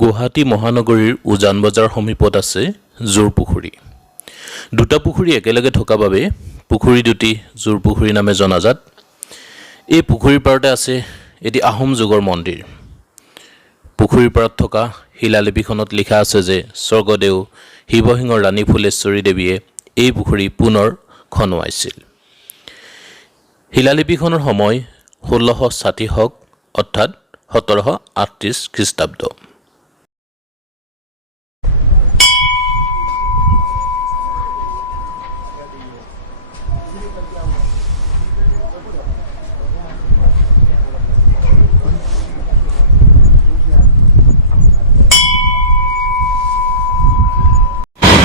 গুৱাহাটী মহানগৰীৰ উজান বজাৰ সমীপত আছে জোৰ পুখুৰী। দুটা পুখুৰী একেলগে থকা বাবে পুখুৰী দুটি জোৰ পুখুৰী নামে জনাজাত। এই পুখুৰীৰ পাৰতে আছে এটি আহোম যুগৰ মন্দিৰ। পুখুৰীৰ পাৰত থকা শিলালিপিখনত লিখা আছে যে স্বৰ্গদেউ শিৱসিংহৰ ৰাণী ফুলেশ্বৰী দেৱীয়ে এই পুখুৰী পুনৰ খনুৱাইছিল। শিলালিপিখনৰ সময় 1660 শক অৰ্থাৎ 1738 খ্ৰীষ্টাব্দ।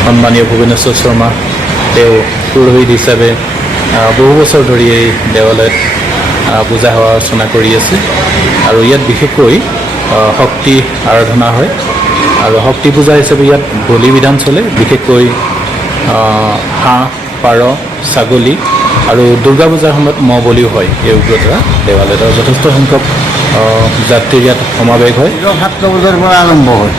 সন্মানীয় ভুৱনেশ্বৰ শৰ্মা তেওঁ পুৰোহিত হিচাপে বহু বছৰ ধৰি এই দেৱালয়ত পূজা সেৱা অৰ্চনা কৰি আছে আৰু ইয়াত বিশেষকৈ শক্তি আৰাধনা হয় আৰু শক্তি পূজা হিচাপে ইয়াত বলি বিধান চলে। বিশেষকৈ হাঁহ, পাৰ, ছাগলী আৰু দুৰ্গা পূজাৰ সময়ত মহ বলিও হয় এই উগ্ৰতাৰা দেৱালয়ত। আৰু যথেষ্ট সংখ্যক যাত্ৰীৰ ইয়াত সমাৱেশ হয়। 7টা বজাৰ পৰা আৰম্ভ হয়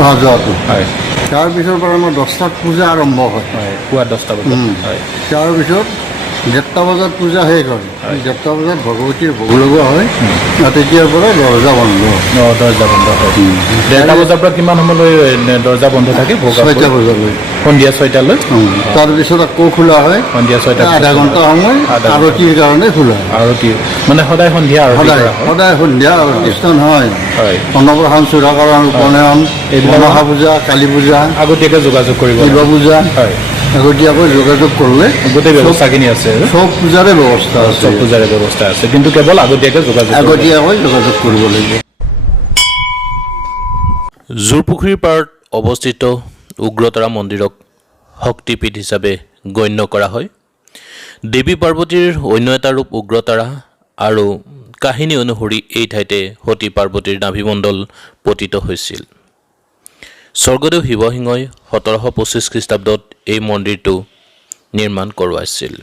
অহা যোৱাটো। হয়, তাৰপিছৰ পৰা আমাৰ 10টাত পূজা আৰম্ভ হয়। পুৱা 10টা বজাত। হয়, তাৰপিছত 1:30 বজাত পূজা শেষ হয়। 1:30 বজাত ভগৱতীৰ ভোগ লগোৱা হয়। তেতিয়াৰ পৰা দৰ্জা বন্ধ হয়। দৰ্জা বন্ধ হয়। 1:30 বজাৰ পৰা কিমান সময়লৈ দৰ্জা বন্ধ থাকে? 6টা বজালৈ, সন্ধিয়া 6টালৈ। তাৰপিছত আকৌ খোলা হয় সন্ধিয়া 6টা, আধা ঘণ্টা সময় আৰতিৰ কাৰণে খোলা হয়। আৰতি মানে সদায় সন্ধিয়া আৰতি কৰা হয়। সদায় সন্ধিয়া অনুষ্ঠান হয়। হয়, অন্নপ্ৰসান, চূড়াকৰণ, উপনয়ন, মনসা পূজা, কালী পূজা, আগতীয়াকৈ যোগাযোগ কৰিব শিৱ পূজা হয়। আগতীয়াকৈ যোগাযোগ কৰিলে গোটেই ব্যৱস্থাখিনি আছে। চব পূজাৰে ব্যৱস্থা আছে। চব পূজাৰে ব্যৱস্থা আছে, কিন্তু কেৱল আগতীয়াকৈ যোগাযোগ কৰিব লাগিব। জোৰ পুখুৰীৰ পাৰত অৱস্থিত উগ্ৰতাৰা মন্দিৰক শক্তিপীঠ হিচাপে গণ্য কৰা হয়। দেৱী পাৰ্বতীৰ অন্য এটা ৰূপ উগ্ৰতাৰা আৰু কাহিনী অনুসৰি এই ঠাইতে সতী পাৰ্বতীৰ নাভিমণ্ডল পতিত হৈছিল। স্বৰ্গদেউ শিৱসিংহই 1725 খ্ৰীষ্টাব্দত এই মন্দিৰটো নিৰ্মাণ কৰোৱাইছিল।